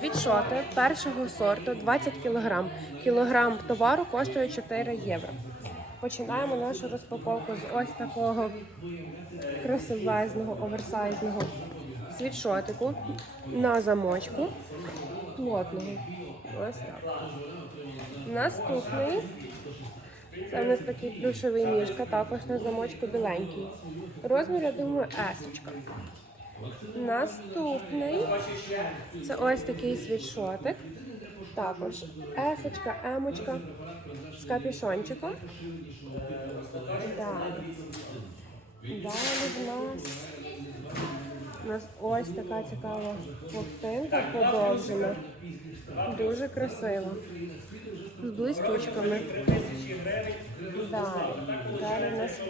Світшоти першого сорту 20 кг. Кілограм товару коштує 4 євро. Починаємо нашу розпаковку з ось такого красивезного оверсайзного світшотику на замочку. Плотного. Ось так. Наступний. Це в нас такий плюшевий мішка, також на замочку біленький. Розмір, я думаю, есочка. Наступний це ось такий світшотик. Також есочка, емочка з капюшончиком. Далі. Далі в нас, у нас ось така цікава ковтинка подовжена. Дуже красива. З блискучками. Далі. Далі у нас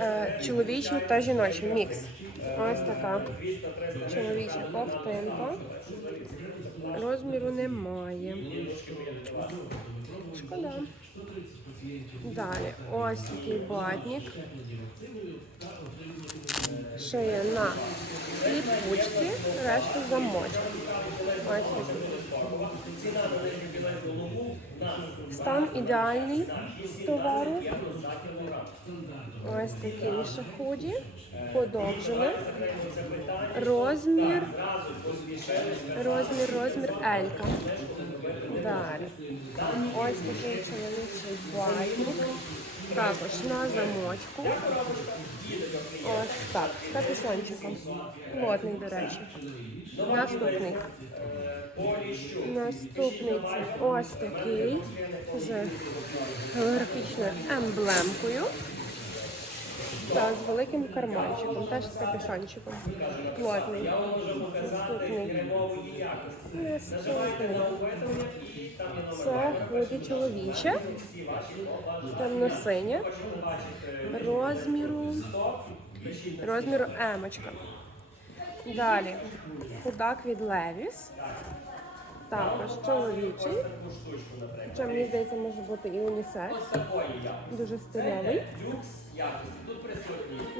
е, чоловічий та жіночий мікс. Ось така чоловіча ковтинка. Розміру немає. Шкода. Далі ось такий батник. Шия на ліпучці, решту замочок. Ось такий. Стан ідеальний товару. Ось такий ще Подовжили. Розмір, розмір, розмір Елька. Далі. Ось такий чоловічий батник. Також на замочку. Ось так, з капюшончиком. Плотний, до речі. Наступний. Наступний це ось такий з географічною емблемкою та з великим карманчиком, теж з капюшончиком. Плотний. Це худі чоловіче. Темно-синє. Розміру. Розміру емочка. Далі. Худак від Левіс. Також чоловічий. Хоча мені здається, може бути і унісекс. Дуже стильовий.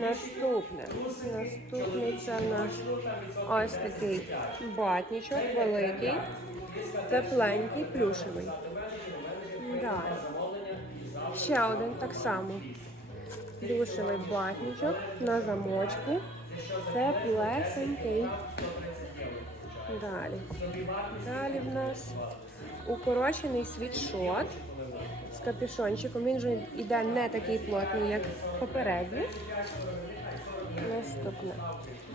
Наступне. Наступний це у нас ось такий батнічок, великий, тепленький, плюшевий. Далі. Ще один так само. Плюшевий батнічок на замочку. Теплесенький. Далі. Далі в нас укорочений світшот з капюшончиком. Він вже йде не такий плотний, як попередній. Наступне.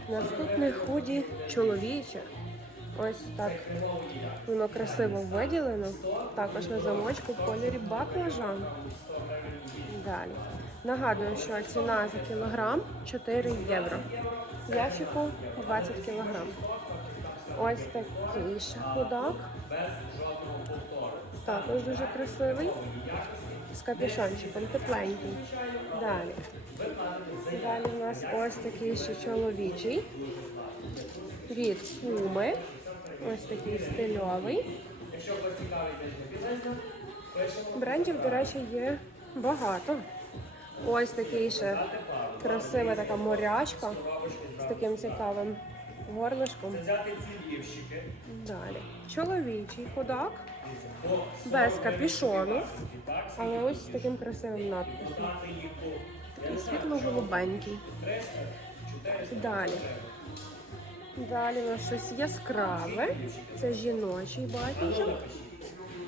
Наступне худі чоловіче. Ось так воно красиво виділено. Також на замочку в кольорі баклажан. Далі. Нагадую, що ціна за кілограм 4 євро. Ящику 20 кілограм. Ось такий ще худак. Також дуже красивий. З капюшончиком, тепленький. Далі. Далі у нас ось такий ще чоловічий. Від Пуми. Ось такий стильовий. Брендів, до речі, є багато. Ось такий ще красива така морячка з таким цікавим горлишком. Далі. Чоловічий худак. Без капюшону. Але ось з таким красивим надписом. Такий світло-голубенький. Далі. Далі у нас щось яскраве. Це жіночий батінчик.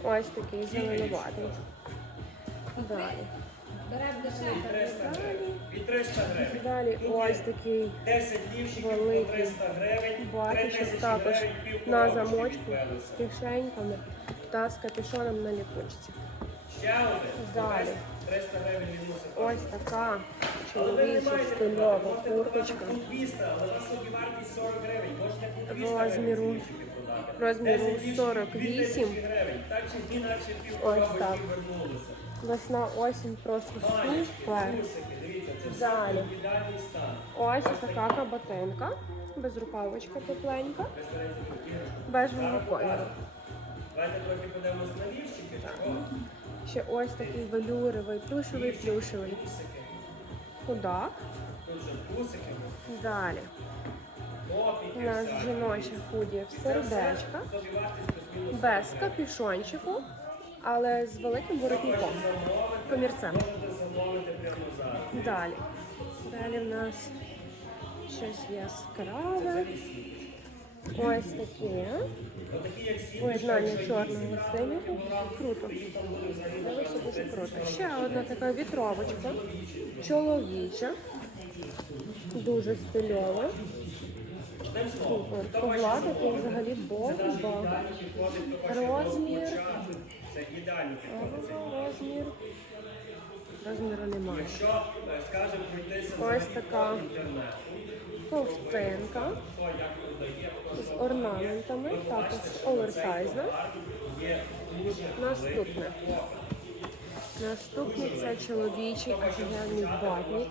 Ось такий зеленуватий. Далі. Далі. Далі ось такий 10 лівчиків великий 300 гривень, батишок 3000 також гривень, на замочку з кишеньками та з капюшоном на ліпучці. Ще один. Далі. 300 гривень. Ось така чоловіча стильова курточка Кубіста, але у вас собівартість 40 гривень. Можете кубіста розміру, розміру 48. 2000 гривень. Так чи ні, наче пів Ось так. Весна осінь просто супер. Далі. Ось така кабатинка, без рукавочка тепленька, бежевого кольору. Давайте трохи на лівчики. Ще ось такий велюровий, плюшевий, плюшевий. Худак. Далі. У нас жіночі худі в сердечках, без капюшончику, але з великим воротником, комірцем. Далі. Далі в нас щось яскраве. Ось таке. Поєднання чорного і синього. Круто. Дивися, дуже круто. Ще одна така вітровочка. Чоловіча. Дуже стильова. Супер. Погладити взагалі бомба. Розмір. Це ідеально підходить. Розмір. Розміру немає. Якщо, е, скажемо, пройтися Ось така інтернет, ковтинка з орнаментами, також оверсайзна. Наступне. Наступний це чоловічий офігенний батник.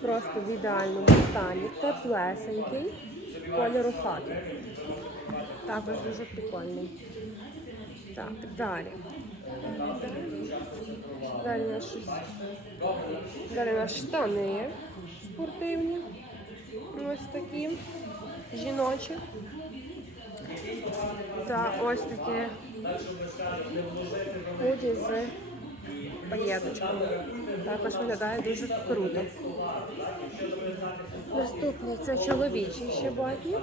Просто в ідеальному стані. Теплесенький, кольору хати. Також дуже прикольний. Так, далі. Далі щось. Далі у штани спортивні. Ось такі жіночі. Та ось таке худі з паєточками. Також виглядає дуже круто. Наступний це чоловічий ще батник.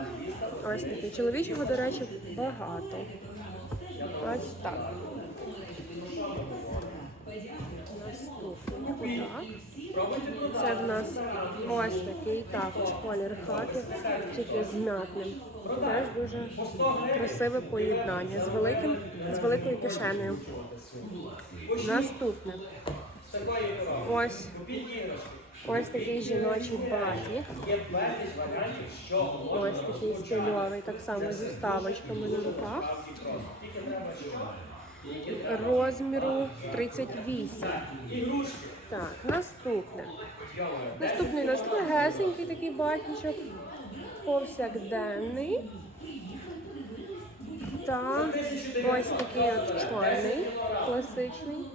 Ось такий. Чоловічого, до речі, багато. Ось так. Це в нас ось такий також колір хати, тільки з м'ятним. Теж дуже красиве поєднання з великим, з великою кишенею. Наступне. Ось. Ось такий жіночий баті. Ось такий стильовий, так само зі вставочками на руках. Розміру 38. Так, наступне. Наступний у нас легесенький такий батічок, повсякденний. Та ось такий от чорний, класичний.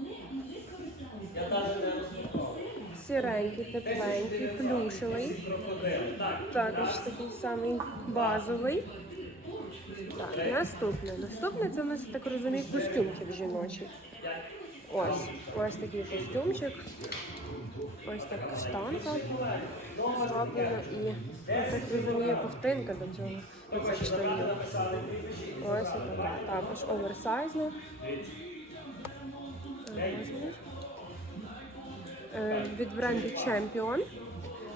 Сіренький, тепленький, плюшевий. Також такий самий базовий. Так, наступне. Наступне це у нас, я так розумію, костюмчик жіночий. Ось, ось такий костюмчик. Ось так штанка зроблена і так розумію, ковтинка до цього, цих штанів. Ось така. Також оверсайзна. Е, Від бренду Champion.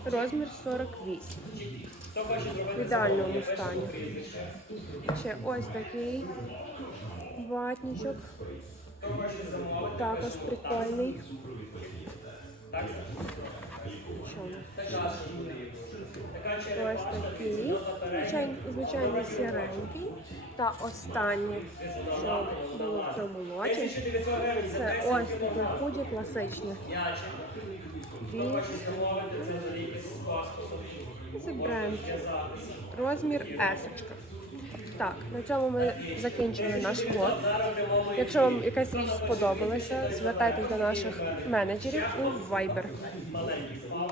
Розмір 48. В ідеальному стані. Ще ось такий ватничок. Також прикольний. Ось такий. Звичайно, сіренький. Та останнє, що було в цьому лоті, це ось таке худі класичне. Від... Це бренд. Розмір есочка. Так, на цьому ми закінчили наш блог. Якщо вам якась річ сподобалася, звертайтесь до наших менеджерів у Viber.